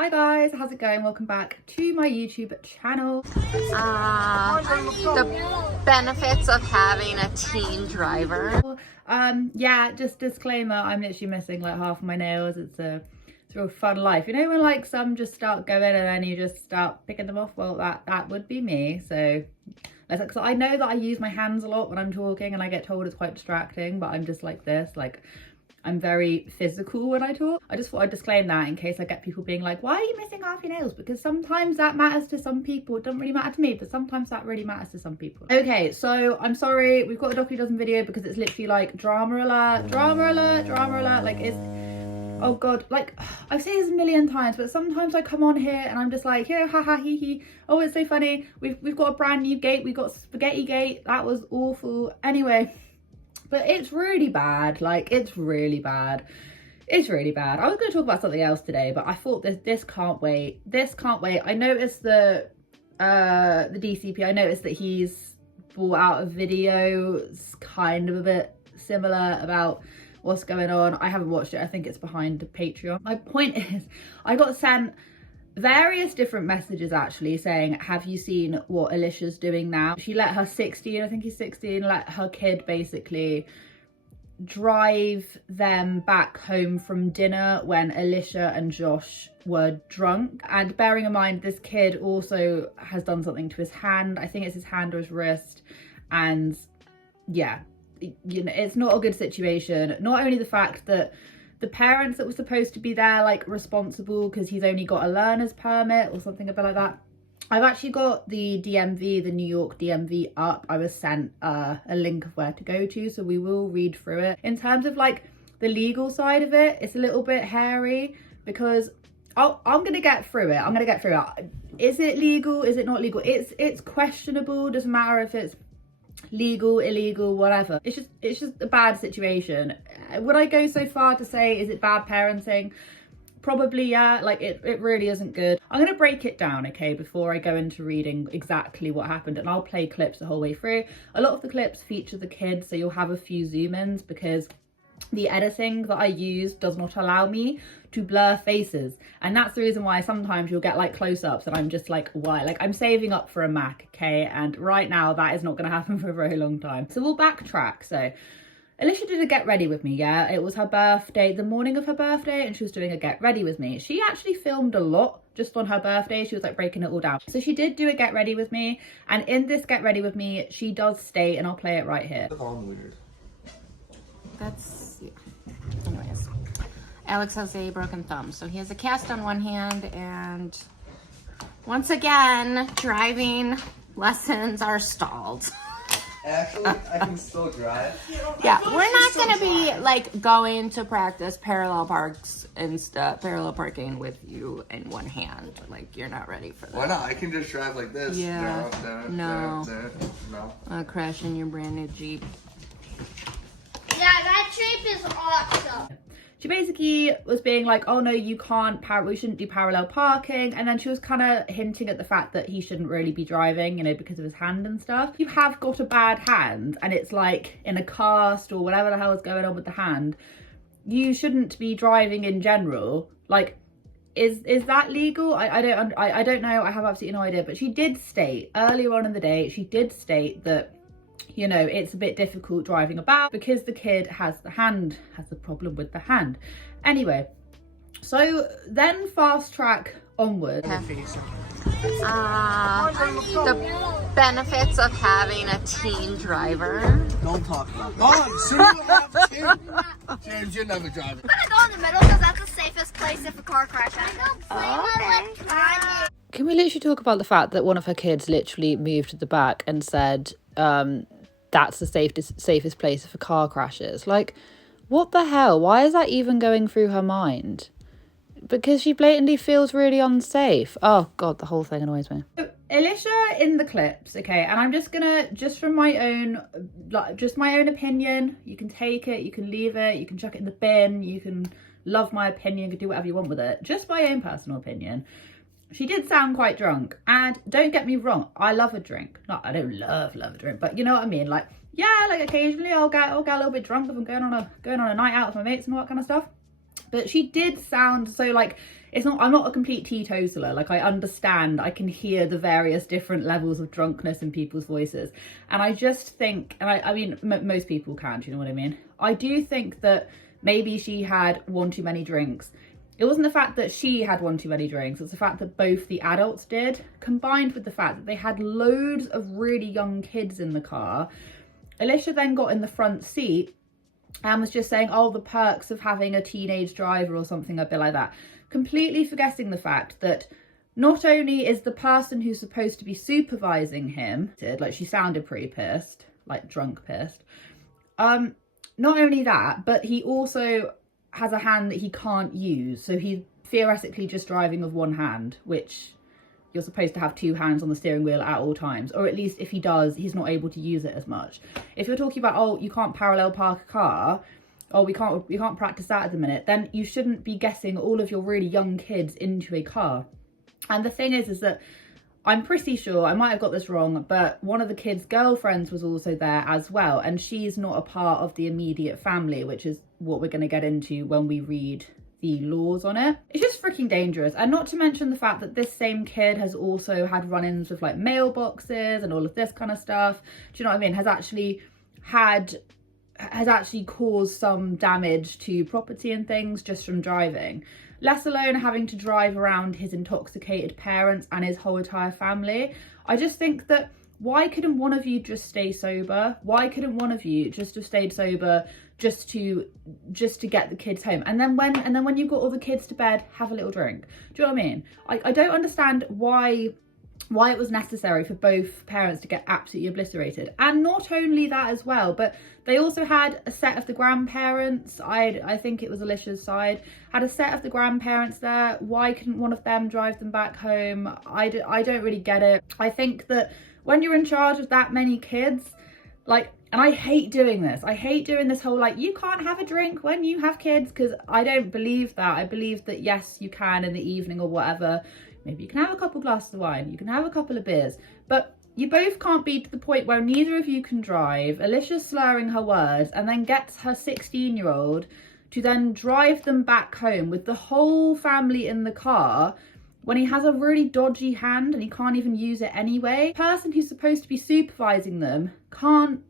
Hi guys, how's it going? Welcome back to my YouTube channel. The benefits of having a teen driver. Yeah, just disclaimer, I'm literally missing like half of my nails. It's a real fun life. You know when like some just start going and then you just start picking them off? Well, that would be me. So because I know that I use my hands a lot when I'm talking and I get told it's quite distracting, but I'm just like this, like I'm very physical when I talk. I just thought I'd disclaim that in case I get people being like, why are you missing half your nails? Because sometimes that matters to some people. It doesn't really matter to me, but sometimes that really matters to some people. Okay, so I'm sorry, we've got a Dougherty Dozen video because it's literally like drama alert, drama alert, drama alert. Like it's, oh God, like I've said this a million times, but sometimes I come on here and I'm just like, yeah, haha, hee hee. Oh, it's so funny. We've got a brand new gate. We got Spaghetti Gate. That was awful. Anyway. But it's really bad, like it's really bad. It's really bad. I was going to talk about something else today, but I thought this can't wait. This can't wait. I noticed the DCP, I noticed that he's brought out a video. It's kind of a bit similar about what's going on. I haven't watched it. I think it's behind Patreon. My point is, I got sent various different messages actually saying, have you seen what Alicia's doing now? She let her 16, I think he's 16, let her kid basically drive them back home from dinner when Alicia and Josh were drunk. And bearing in mind, this kid also has done something to his hand. I think it's his hand or his wrist. And yeah, you know, it's not a good situation. Not only the fact that the parents that were supposed to be there, like responsible because he's only got a learner's permit or something a bit like that. I've actually got the DMV, the New York DMV up. I was sent a link of where to go to, so we will read through it. In terms of like the legal side of it, it's a little bit hairy because I'm gonna get through it. I'm gonna get through it. Is it legal? Is it not legal? It's questionable. Doesn't matter if it's legal, illegal, whatever. It's just a bad situation. Would I go so far to say, is it bad parenting? Probably, yeah. Like it really isn't good. I'm gonna break it down, okay, before I go into reading exactly what happened, and I'll play clips the whole way through. A lot of the clips feature the kids, so you'll have a few zoom-ins because the editing that I use does not allow me to blur faces, and that's the reason why sometimes you'll get like close-ups and I'm just like, why? Like I'm saving up for a Mac, okay, and right now that is not going to happen for a very long time. So we'll backtrack. So Alicia did a get ready with me, yeah. It was her birthday, the morning of her birthday, and she was doing a get ready with me. She actually filmed a lot just on her birthday. She was like breaking it all down. So she did do a get ready with me, and in this get ready with me she does state, and I'll play it right here. Weird. That's, yeah. Anyways, Alex has a broken thumb, so he has a cast on one hand, and once again, driving lessons are stalled. Actually, I can still drive. Yeah, we're not gonna be like going to practice parallel parks and stuff, parallel parking with you in one hand. Like you're not ready for that. Why not? I can just drive like this. Yeah. No. No. I'll crash in your brand new Jeep. Yeah, that shape is awesome. She basically was being like, oh no, you can't, we shouldn't do parallel parking. And then she was kind of hinting at the fact that he shouldn't really be driving, you know, because of his hand and stuff. You have got a bad hand and it's like in a cast or whatever the hell is going on with the hand. You shouldn't be driving in general. Like, is that legal? I don't know. I have absolutely no idea. But she did state earlier on in the day, she did state that, you know, it's a bit difficult driving about because the kid has the problem with the hand. Anyway, so then fast track onward. The benefits of having a teen driver. Don't talk about that. Oh, so you have two? James, you never drive it. I'm gonna go in the middle because that's the safest place if a car crash happens. Okay. Can we literally talk about the fact that one of her kids literally moved to the back and said, that's the safest place for car crashes? Like, what the hell? Why is that even going through her mind? Because she blatantly feels really unsafe. Oh God, the whole thing annoys me. So, Alicia in the clips, okay, and I'm just gonna, just from my own, like, just my own opinion, you can take it, you can leave it, you can chuck it in the bin, you can love my opinion, you can do whatever you want with it. Just my own personal opinion. She did sound quite drunk, and don't get me wrong, I love a drink. Not, I don't love a drink, but you know what I mean. Like, yeah, like occasionally I'll get a little bit drunk if I'm going on a night out with my mates and all that kind of stuff. But she did sound so like, I'm not a complete teetotaler. Like, I understand, I can hear the various different levels of drunkenness in people's voices. And I just think, and I mean, most people can, do you know what I mean? I do think that maybe she had one too many drinks. It wasn't the fact that she had one too many drinks, it's the fact that both the adults did, combined with the fact that they had loads of really young kids in the car. Alicia then got in the front seat and was just saying, oh, the perks of having a teenage driver or something a bit like that. Completely forgetting the fact that not only is the person who's supposed to be supervising him, like she sounded pretty pissed, like drunk pissed. Not only that, but he also has a hand that he can't use. So he's theoretically just driving with one hand, which you're supposed to have two hands on the steering wheel at all times. Or at least if he does, he's not able to use it as much. If you're talking about, oh, you can't parallel park a car, oh, we can't practice that at the minute, then you shouldn't be getting all of your really young kids into a car. And the thing is that I'm pretty sure, I might have got this wrong, but one of the kids' girlfriends was also there as well. And she's not a part of the immediate family, which is what we're going to get into when we read the laws on it. It's just freaking dangerous. And not to mention the fact that this same kid has also had run-ins with like mailboxes and all of this kind of stuff. Do you know what I mean? Has actually caused some damage to property and things just from driving, let alone having to drive around his intoxicated parents and his whole entire family. I just think that, why couldn't one of you just stay sober? Why couldn't one of you just have stayed sober just to get the kids home? And then when you've got all the kids to bed, have a little drink. Do you know what I mean? I don't understand why it was necessary for both parents to get absolutely obliterated. And not only that as well, but they also had a set of the grandparents. I think it was Alicia's side, had a set of the grandparents there. Why couldn't one of them drive them back home? I don't really get it. I think that when you're in charge of that many kids, like, and I hate doing this. I hate doing this whole like, you can't have a drink when you have kids, because I don't believe that. I believe that yes, you can in the evening or whatever. Maybe you can have a couple glasses of wine, you can have a couple of beers, but you both can't be to the point where neither of you can drive. Alicia's slurring her words and then gets her 16-year-old to then drive them back home with the whole family in the car when he has a really dodgy hand and he can't even use it anyway. The person who's supposed to be supervising them can't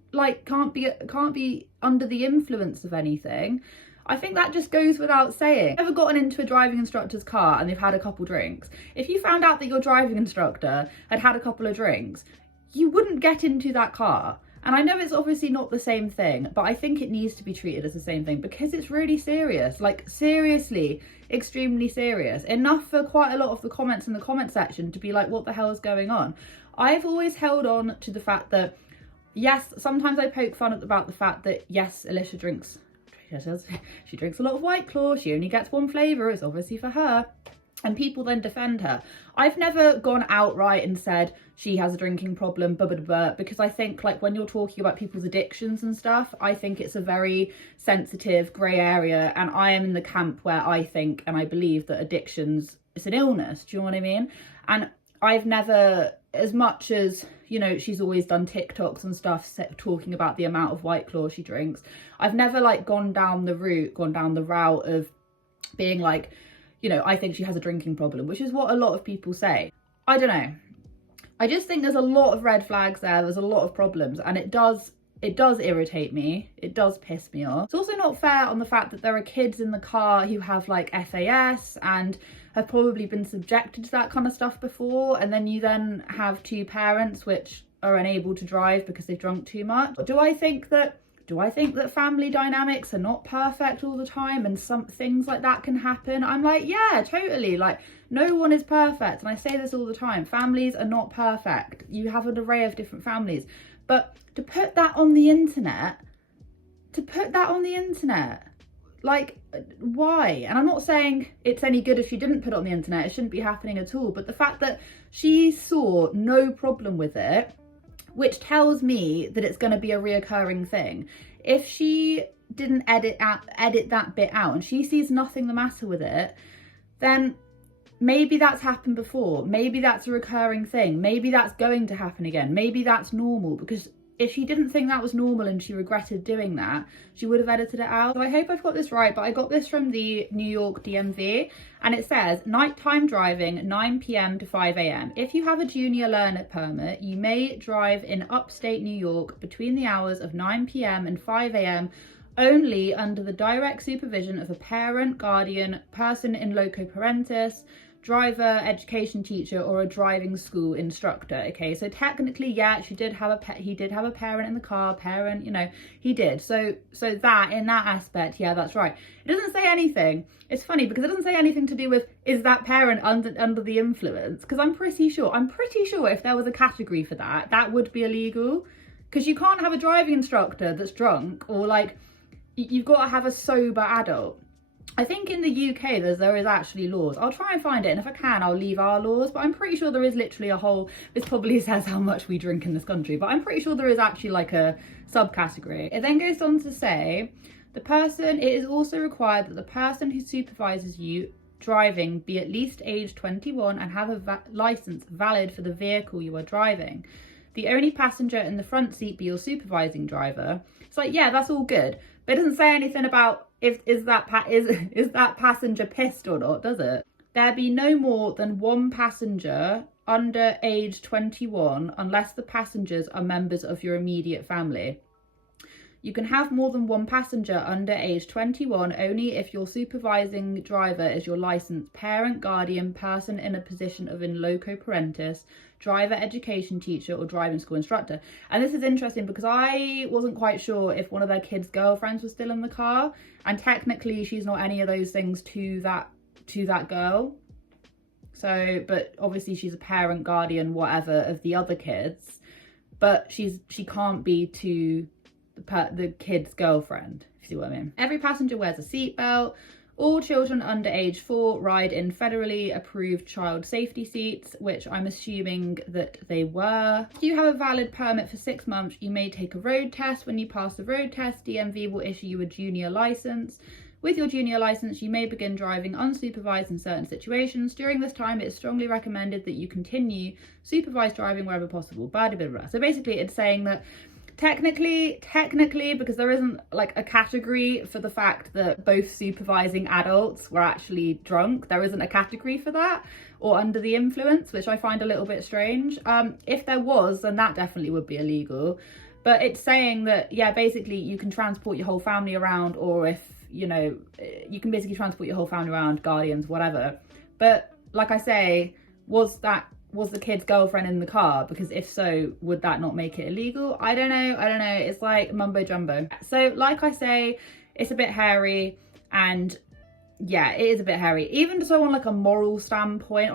be under the influence of anything. I think that just goes without saying. Ever gotten into a driving instructor's car and they've had a couple drinks? If you found out that your driving instructor had had a couple of drinks, you wouldn't get into that car. And I know it's obviously not the same thing, but I think it needs to be treated as the same thing because it's really serious. Like, seriously, extremely serious. Enough for quite a lot of the comments in the comment section to be like, what the hell is going on? I've always held on to the fact that, yes, sometimes I poke fun about the fact that, yes, Alicia drinks. She drinks a lot of White Claw. She only gets one flavour. It's obviously for her. And people then defend her. I've never gone outright and said she has a drinking problem, because I think, like, when you're talking about people's addictions and stuff, I think it's a very sensitive grey area. And I am in the camp where I think and I believe that addictions, it's an illness. Do you know what I mean? And I've never, as much as, you know, she's always done TikToks and stuff talking about the amount of White Claw she drinks, I've never like gone down the route of being like, you know, I think she has a drinking problem, which is what a lot of people say. I don't know. I just think there's a lot of red flags there. There's a lot of problems, and it does irritate me. It does piss me off. It's also not fair on the fact that there are kids in the car who have like FAS and have probably been subjected to that kind of stuff before, and then you then have two parents which are unable to drive because they've drunk too much. Do I think that family dynamics are not perfect all the time and some things like that can happen? I'm like, yeah, totally. Like, no one is perfect. And I say this all the time. Families are not perfect. You have an array of different families. But to put that on the internet, like, why? And I'm not saying it's any good if she didn't put it on the internet. It shouldn't be happening at all. But the fact that she saw no problem with it, which tells me that it's going to be a reoccurring thing. If she didn't edit that bit out and she sees nothing the matter with it, then maybe that's happened before. Maybe that's a recurring thing. Maybe that's going to happen again. Maybe that's normal, because if she didn't think that was normal and she regretted doing that, she would have edited it out. So I hope I've got this right, but I got this from the New York DMV, and it says nighttime driving 9 p.m. to 5 a.m. If you have a junior learner permit, you may drive in upstate New York between the hours of 9 p.m. and 5 a.m. only under the direct supervision of a parent, guardian, person in loco parentis, driver, education teacher, or a driving school instructor. Okay, so technically, yeah, he did have a parent in the car, you know, he did. So that, in that aspect, yeah, that's right. It doesn't say anything. It's funny because it doesn't say anything to do with, is that parent under the influence? Because I'm pretty sure if there was a category for that, that would be illegal. Because you can't have a driving instructor that's drunk, or like, you've got to have a sober adult. I think in the UK there is actually laws. I'll try and find it, and if I can I'll leave our laws, but I'm pretty sure there is literally a whole, this probably says how much we drink in this country, but I'm pretty sure there is actually like a subcategory. It then goes on to say, it is also required that the person who supervises you driving be at least age 21 and have a license valid for the vehicle you are driving. The only passenger in the front seat be your supervising driver. It's like, yeah, that's all good, but it doesn't say anything about is that passenger pissed or not, does it? There be no more than one passenger under age 21 unless the passengers are members of your immediate family. You can have more than one passenger under age 21 only if your supervising driver is your licensed parent, guardian, person in a position of in loco parentis, driver, education teacher, or driving school instructor. And this is interesting because I wasn't quite sure if one of their kids' girlfriends was still in the car, and technically she's not any of those things to that girl. So, but obviously she's a parent, guardian, whatever of the other kids, but she can't be to the kid's girlfriend, if you see what I mean. Every passenger wears a seatbelt. All children under age 4 ride in federally approved child safety seats, which I'm assuming that they were. If you have a valid permit for 6 months, you may take a road test. When you pass the road test, DMV will issue you a junior license. With your junior license, you may begin driving unsupervised in certain situations. During this time, it is strongly recommended that you continue supervised driving wherever possible. Blah, blah, blah, blah. So basically it's saying that technically, because there isn't like a category for the fact that both supervising adults were actually drunk, there isn't a category for that, or under the influence, which I find a little bit strange. If there was, then that definitely would be illegal. But it's saying that, yeah, basically you can transport your whole family around, or if, you know, you can basically transport your whole family around, guardians, whatever. But like I say, was the kid's girlfriend in the car? Because if so, would that not make it illegal? I don't know. It's like mumbo jumbo. So like I say, it's a bit hairy, and yeah, it is a bit hairy. Even so on like a moral standpoint,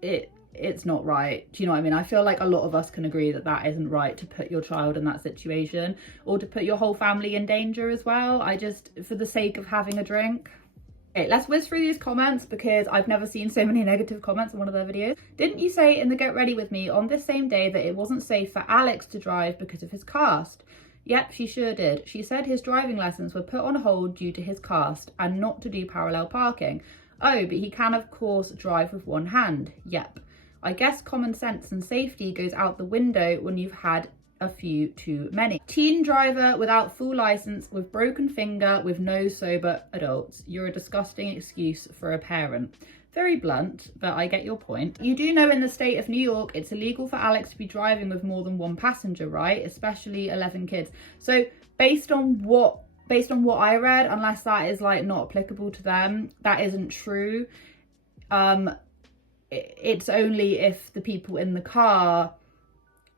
it's not right. Do you know what I mean? I feel like a lot of us can agree that that isn't right, to put your child in that situation, or to put your whole family in danger as well. I just, for the sake of having a drink. Okay, let's whiz through these comments because I've never seen so many negative comments on one of their videos. Didn't you say in the Get Ready With Me on this same day that it wasn't safe for Alex to drive because of his cast? Yep, she sure did. She said his driving lessons were put on hold due to his cast and not to do parallel parking. Oh, but he can of course drive with one hand. Yep. I guess common sense and safety goes out the window when you've had a few too many. Teen driver without full license, with broken finger, with no sober adults. You're a disgusting excuse for a parent. Very blunt, but I get your point. You do know in the state of New York, it's illegal for Alex to be driving with more than one passenger, right? Especially 11 kids. So based on what I read, unless that is like not applicable to them, that isn't true. It's only if the people in the car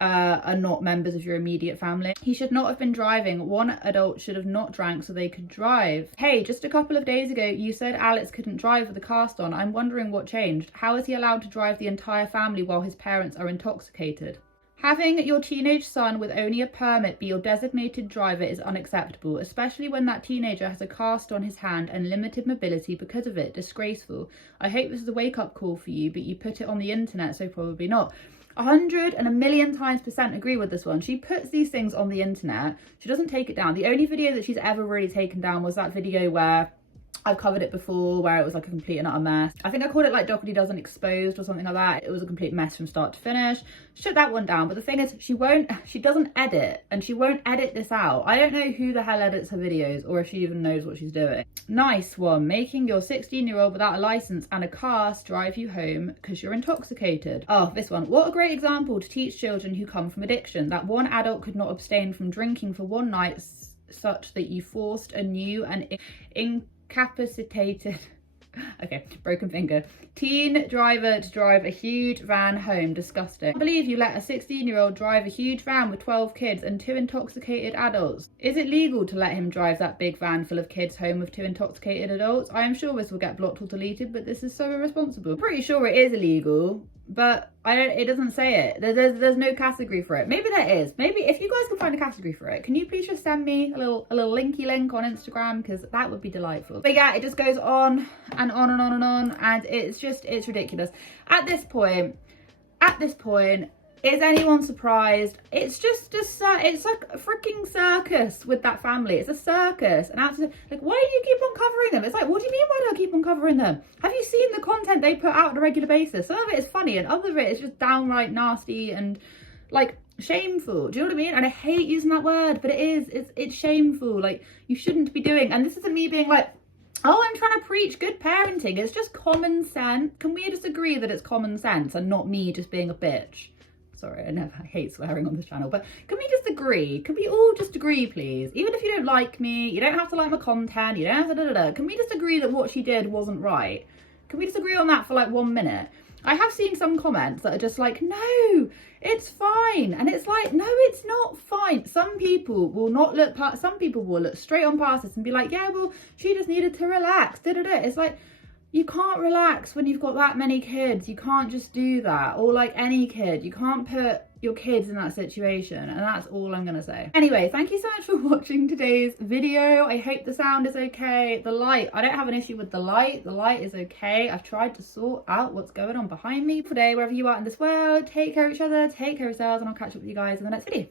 are not members of your immediate family. He should not have been driving. One adult should have not drank so they could drive. Hey, just a couple of days ago, you said Alex couldn't drive with the cast on. I'm wondering what changed. How is he allowed to drive the entire family while his parents are intoxicated? Having your teenage son with only a permit be your designated driver is unacceptable, especially when that teenager has a cast on his hand and limited mobility because of it. Disgraceful. I hope this is a wake-up call for you, but you put it on the internet, so probably not. 100 and a million times % agree with this one. She puts these things on the internet. She doesn't take it down. The only video that she's ever really taken down was that video where I've covered it before where it was like a complete and utter mess. I think I called it like Dougherty Dozen Exposed or something like that. It was a complete mess from start to finish. Shut that one down. But the thing is, she doesn't edit, and she won't edit this out. I don't know who the hell edits her videos or if she even knows what she's doing. Nice one. Making your 16-year-old without a license and a car drive you home because you're intoxicated. Oh, this one. What a great example to teach children who come from addiction. That one adult could not abstain from drinking for one night such that you forced a new and incapacitated okay, broken finger teen driver to drive a huge van home. Disgusting. I believe you let a 16-year-old drive a huge van with 12 kids and 2 intoxicated adults. Is it legal to let him drive that big van full of kids home with 2 intoxicated adults? I am sure this will get blocked or deleted, but this is so irresponsible. I'm pretty sure it is illegal, but it doesn't say it. There's no category for it. Maybe there is. Maybe if you guys can find a category for it, can you please just send me a little linky link on Instagram, because that would be delightful. But yeah, it just goes on and on and on and on, and it's ridiculous. At this point, is anyone surprised? It's just it's like a freaking circus with that family. It's a circus. And absolutely, like, why do you keep on covering them? It's like, what do you mean, why do I keep on covering them? Have you seen the content they put out on a regular basis? Some of it is funny and other of it is just downright nasty and like shameful. Do you know what I mean? And I hate using that word, but it's shameful. Like, you shouldn't be doing. And this isn't me being like, oh, I'm trying to preach good parenting. It's just common sense. Can we just agree that it's common sense and not me just being a bitch? Sorry, I hate swearing on this channel, but can we just agree? Can we all just agree, please? Even if you don't like me, you don't have to like my content, you don't have to da-da-da. Can we just agree that what she did wasn't right? Can we just agree on that for like 1 minute? I have seen some comments that are just like, no, it's fine. And it's like, no, it's not fine. Some people will not look past, some people will look straight on past this and be like, yeah, well, she just needed to relax, da-da-da. It's like, you can't relax when you've got that many kids. You can't just do that. Or like any kid, you can't put your kids in that situation. And that's all I'm gonna say. Anyway, thank you so much for watching today's video. I hope the sound is okay. The light, I don't have an issue with the light. The light is okay. I've tried to sort out what's going on behind me. Today, wherever you are in this world, take care of each other, take care of yourselves, and I'll catch up with you guys in the next video.